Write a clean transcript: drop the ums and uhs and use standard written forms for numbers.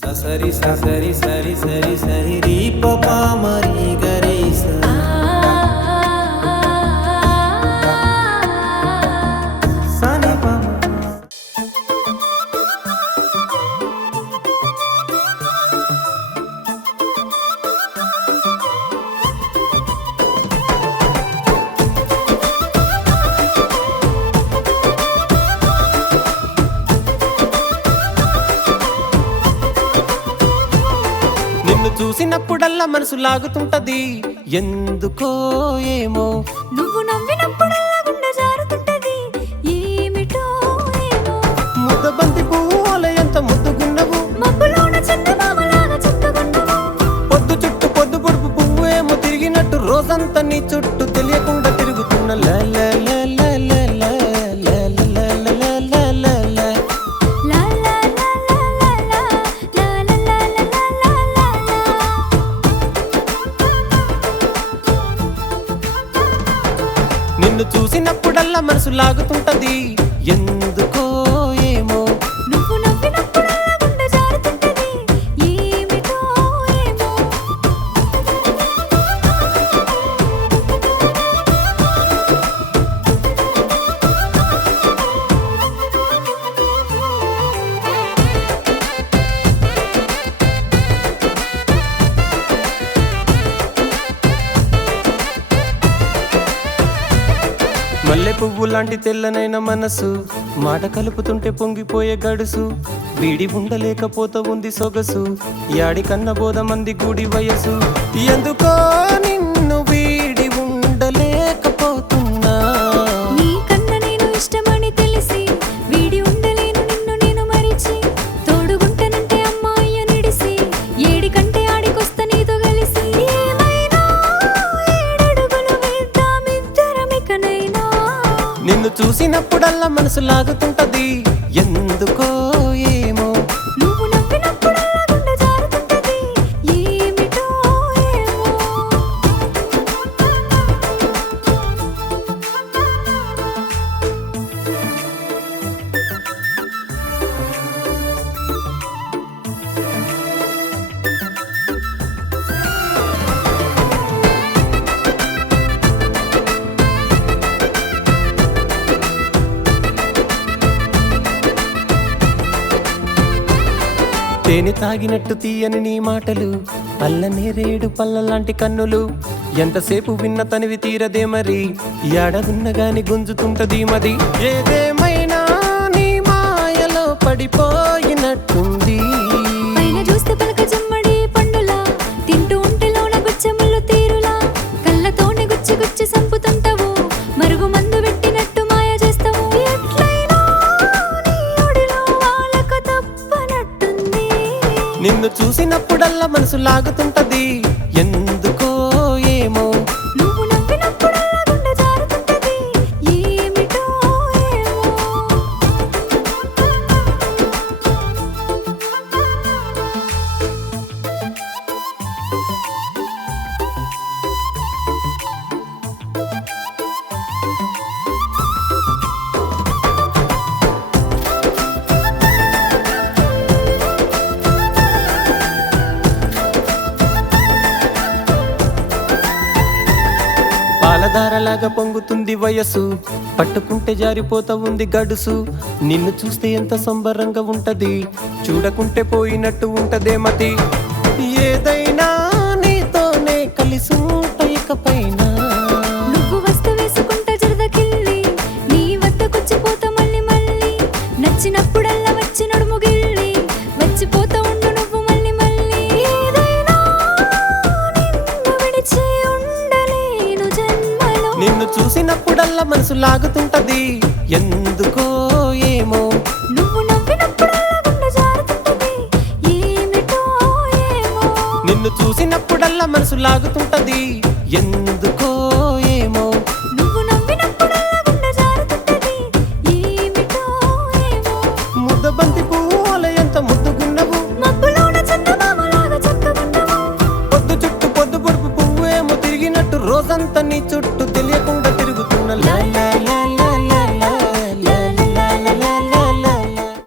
ససరి ససరి సరి సరి సరి రీ పపా మరి గరి స సని పమ నిన్ను చూసినప్పుడల్లా మనసు లాగుతుంటది ఎందుకో ఏమో నువ్వు నవ్వినప్పుడల్లా గుండె జారుతుంటది ఏమిటో ఏమో ముద్దబంతి పువ్వుల ఎంత ముద్దుగున్నవు మబ్బులోన చందమామలాగా చుట్టుకున్నావు పొద్దు చుట్టూ పొద్దు పొడుపు పువ్వు ఏమో తిరిగినట్టు రోజంతా నీ చుట్టూ తెలియకుండా తిరుగుతున్న లా లా లా లా లా లా లా లా లా లా లా లా లా. లా లా లా లా లా లా లా లా లా లా లా నిన్ను చూసినప్పుడల్లా మనసు లాగుతుంటది ఎందుకో ఏమో నువ్వు నవ్వినప్పుడల్లా గుండె జారుతుంటది ఏమిటో ఏమో మల్లె పువ్వు లాంటి తెల్లనైన మనసు మాట కలుపుతుంటే పొంగిపోయే గడుసు వీడి ఉండలేకపోతా ఉంది సొగసు యాడి కన్న బోధమంది గుడి వయసు ఎందుకో నిన్ను వీడి ఉండలేకపోతున్నా నీ కన్న నేను ఇష్టమని తెలిసి వీడి ఉండలేను నిన్ను నేను మరిచి తోడుగుంటనంటే అమ్మాయి నిడిసి ఏడి కంటే ఆడికొస్తా నీతో కలిసి ఏమైనా ఏడడుగులు వేద్దామిద్దరమికనైనా నిన్ను చూసినప్పుడల్లా మనసు లాగుతుంటది ఎందుకో ఏమో నువ్వు నవ్వినప్పుడల్లా గుండె జారుతుంటది ఏమిటో ఏమో తేనె తాగినట్టు తీయని నీ మాటలు పల్లనేరేడు పల్లలాంటి కన్నులు ఎంతసేపు విన్న తనివి తీరదే మరి యాడ విన్నగాని గుంజుతుంటది మది ఏదేమైనా నీ మాయలో పడిపోయినట్టుంది పైన చూస్తే పలక జమ్మడి పండులా తింటూ ఉంటే లోన గుచ్చముళ్ళు తీరులా కళ్ళతోనే గుచ్చి గుచ్చి సంపుతుంటావు మరుగు మందు పెట్టినట్టు మాయ చేస్తావు ఎట్లయినా నీ ఒడిలో వాళ్ళకు తప్పనట్టుంది నిన్ను చూసినప్పుడల్లా మనసు లాగుతుంటది ఎందుకో ఏమో నువ్వు నవ్వినప్పుడల్లా గుండె జారుతుంటది ఏమిటో ఏమో పాలధారలాగా పొంగుతుంది వయసు పట్టుకుంటే జారిపోతా ఉంది గడుసు నిన్ను చూస్తే ఎంత సంబరంగా ఉంటది చూడకుంటే పోయినట్టు ఉంటదే మతి ఏదైనా నీతోనే కలిసి ఇకపైన నువ్వు వస్తే వేసుకుంటా జరదకిల్లి నీ వద్దకొచ్చిపోతా మళ్ళీ మళ్ళీ నచ్చినప్పుడల్లా వచ్చి నడుము గిల్లి వచ్చిపోతా ఉండు నువ్వు మళ్ళీ మళ్ళీ ఏదైనా నిన్ను విడిచి ఉండలేను జన్మలో నిన్ను చూసినప్పుడల్లా మనసు లాగుతుంటది ఎందుకో ఏమో నువ్వు నవ్వినప్పుడల్లా గుండె జారుతుంటది ఏమిటో ఏమో నిన్ను చూసినప్పుడల్లా మనసు లాగుతుంటది ఎందుకో ఏమో నువ్వు నవ్వినప్పుడల్లా గుండె జారుతుంటది ఏమిటో ఏమో ముద్దబంతి పువ్వు